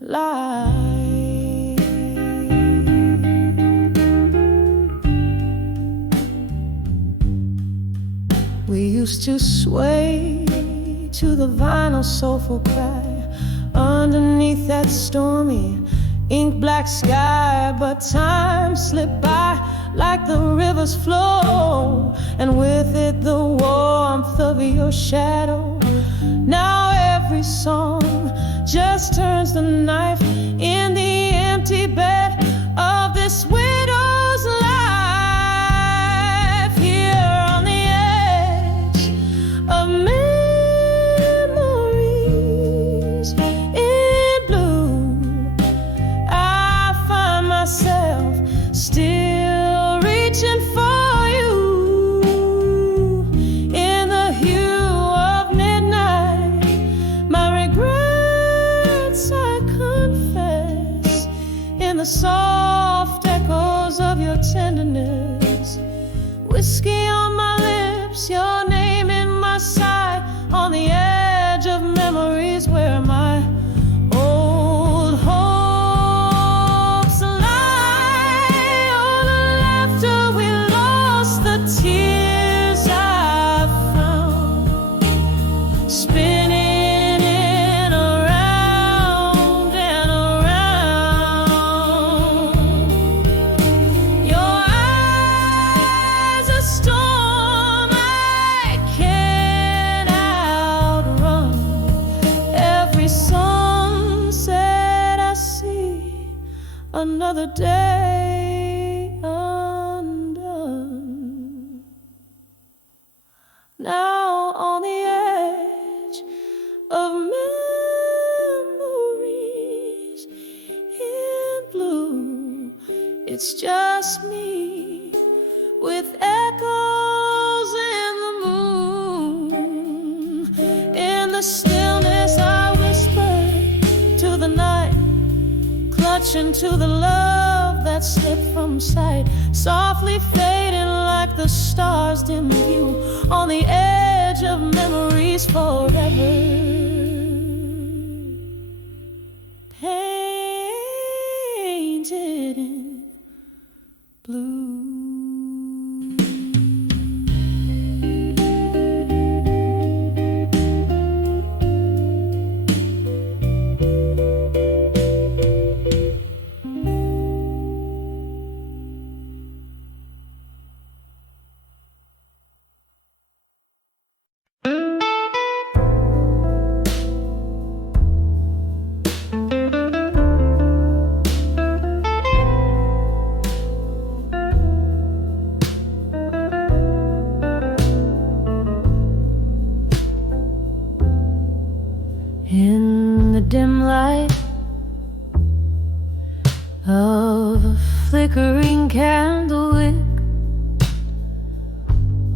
lie. We used to sway to the vinyl soulful cry underneath that stormy ink black sky, but time slipped by like the river's flow, and with it the warmth of your shadow. Now every song just turns the knife in the empty bed of this widow's life. Here on the edge of memories in blue, I find myself still reaching for you. In the hue of midnight, my regrets I confess. In the soft echoes of your tenderness, whiskey on my lips, your name in my sight, on the edge of memories where my old hopes lie. All the laughter we lost, the tears I found, spinning in around and around. Your eyes a storm I can't outrun. Every sunset I see, another day undone. Now on the edge of memories in blue, it's just me with echoes in the moon. In the stillness I whisper to the night, clutching to the love that slipped from sight, softly fading like the stars dim view, on the edge of memories forever. Painted in blue. In the dim light of a flickering candle wick,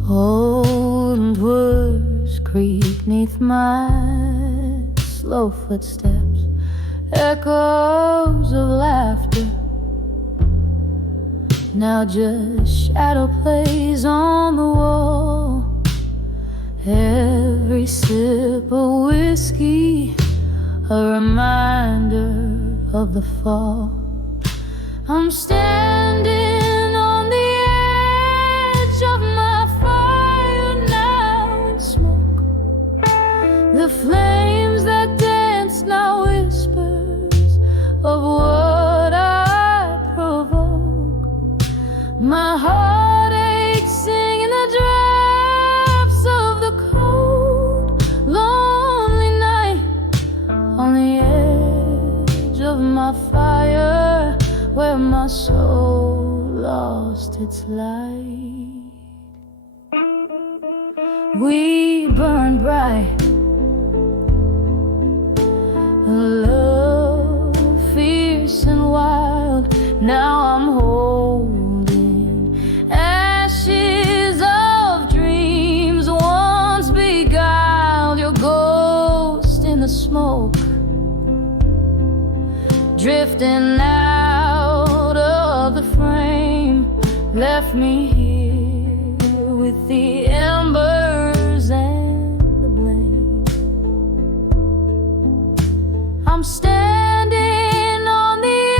old words creak neath my slow footsteps, echoes of laughter. Now just shadow plays on the wall. Every sip of whiskey, a reminder of the fall. I'm standing on the edge of my fire now in smoke. The flames that dance now whispers of what I provoke. My heart aches singing the drafts of the cold, lonely night. On the edge of my fire, where my soul lost its light. We burn bright, a love fierce and wild. Now I'm holding ashes of dreams once beguiled. Your ghost in the smoke, drifting out of the frame, left me here with the embers and the blame. I'm standing on the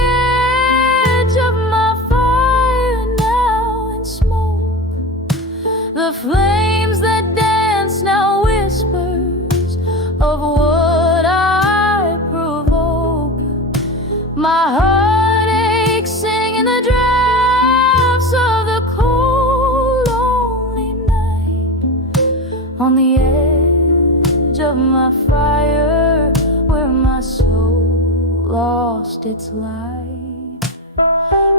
edge of my fire now in smoke. The flames that dance now whispers of what I provoke. My heart aches singing the drafts of the cold, lonely night. On the edge of my fire, where my soul lost its light.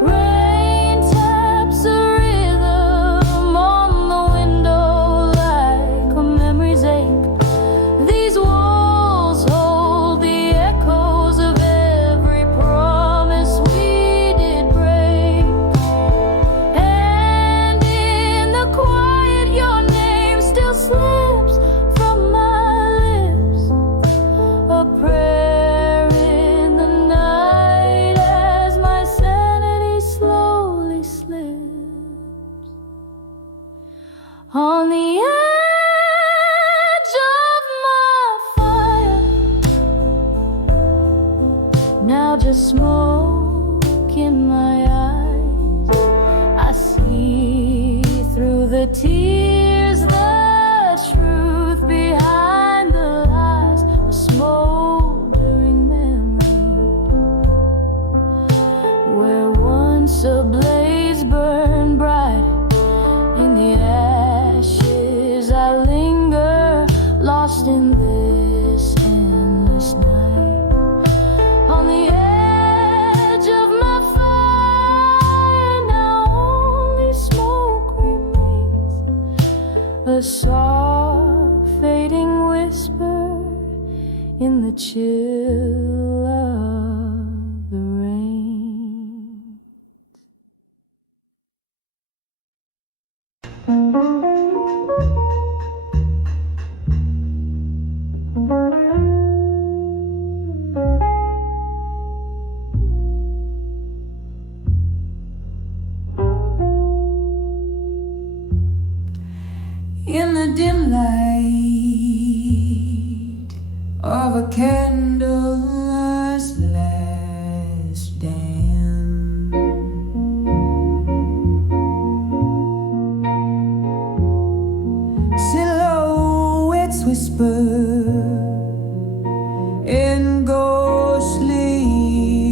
Rain taps a rhythm on the window like a memory's ache. These walls hold the echoes of every promise we did break. And in the quiet your name still slips from my lips, a prayer in the night as my sanity slowly slips. On the edge of my fire, now just smoke in my eyes. I see through the tears the truth behind the lies, a smoldering memory where once a blaze burned bright. In the ashes I linger, lost in this endless night. On the edge of my fire, now only smoke remains, a soft fading whisper in the chill of the rain. In the dim light of a candle's last dance, silhouettes whisper in ghostly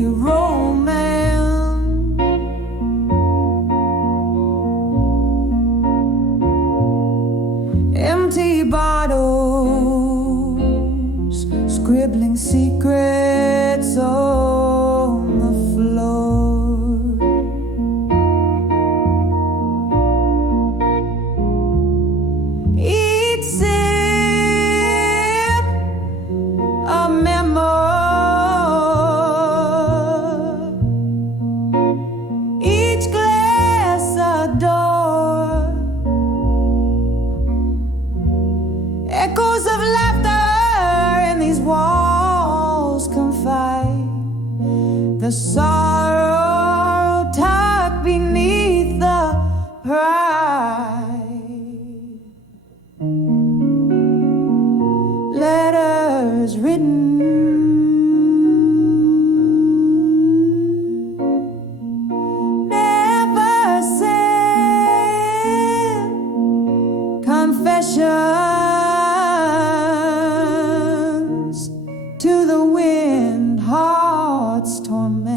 romance. Empty bottles, scribbling secrets on the floor. Each sip a memory, each glass a door. Echoes of laughter in these walls confide the sorrow tucked beneath the pride. Letters written never said, confessions to the wind, heart's torment.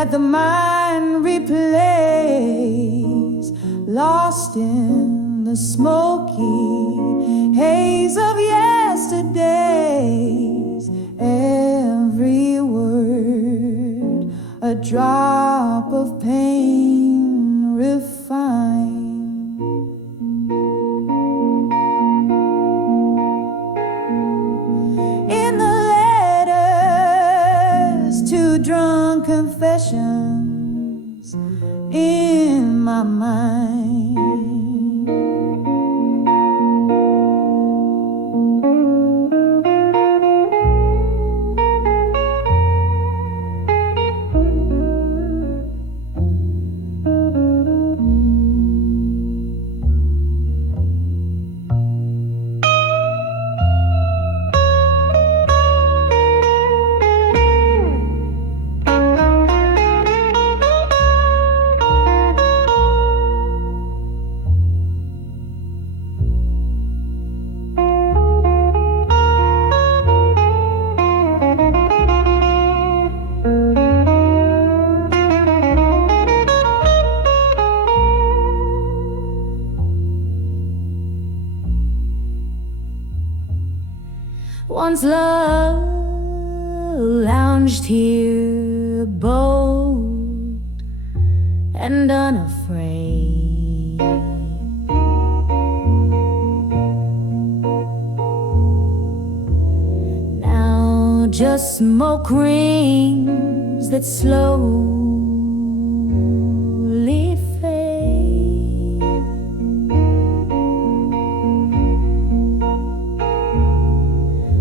that the mind replays, lost in the smoky haze of yesterdays. Every word a drop of pain refined. In the letters to drunk confessions in my mind. Once love lounged here, bold and unafraid. Now just smoke rings that slowly fade.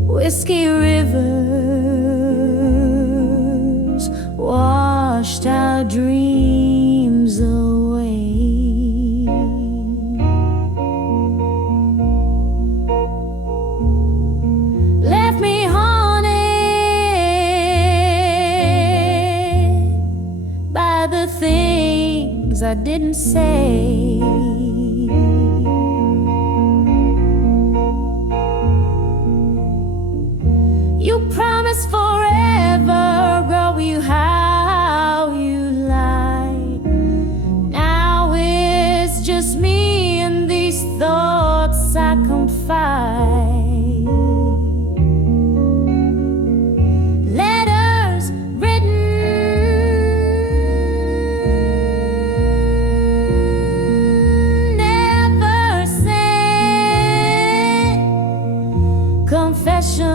Whiskey rivers washed our dreams away. Left me haunted by the things I didn't say. You promised forever, girl, you how you lie. Now it's just me and these thoughts I confide. Letters written, never sent. Confession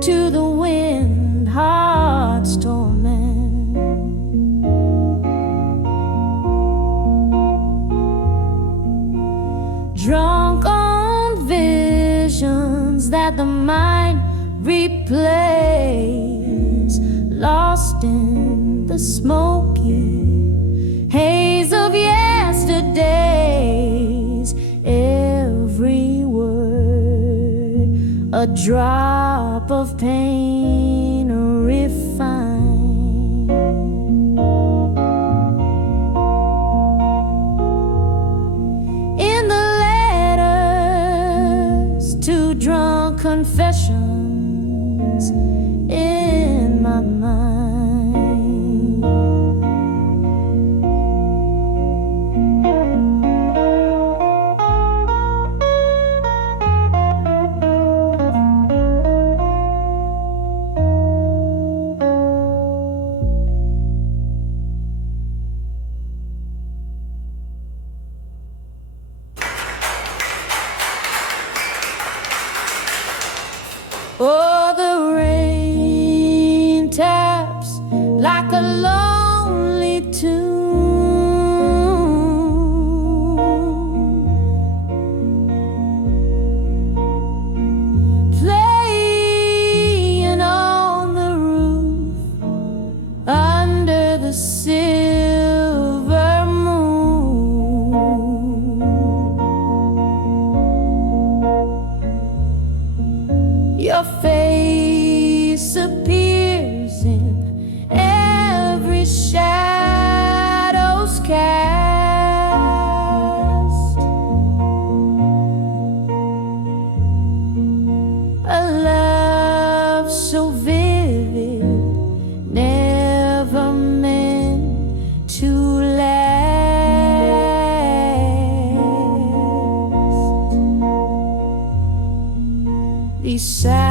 to the wind, heart's torment. Drunk on visions that the mind replays, lost in the smoky haze of yesterdays. Every word a drop of pain refined. In the letters to drunk confessions in my mind. Oh, the rain taps like a lonely tune, playing on the roof under the silver moon. Your face sad.